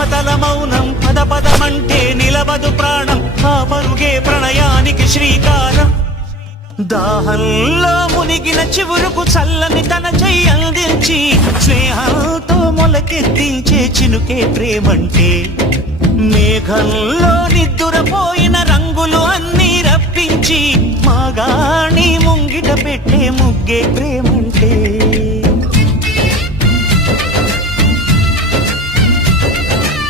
మమతల మౌనం పద పదమంటే నిలవదు ప్రాణం ఆ పరుగే ప్రణయానికి శ్రీకారం దాహంలో మునిగిన చివురుకు చల్లని తన చెయ్యి అందించి స్నేహంతో మొలకెత్తించే చినుకే ప్రేమంటే మేఘంలో నిద్దురపోయిన రంగులు అన్నీ రప్పించి మాగాణి ముంగిట పెట్టే ముగ్గే ప్రేమ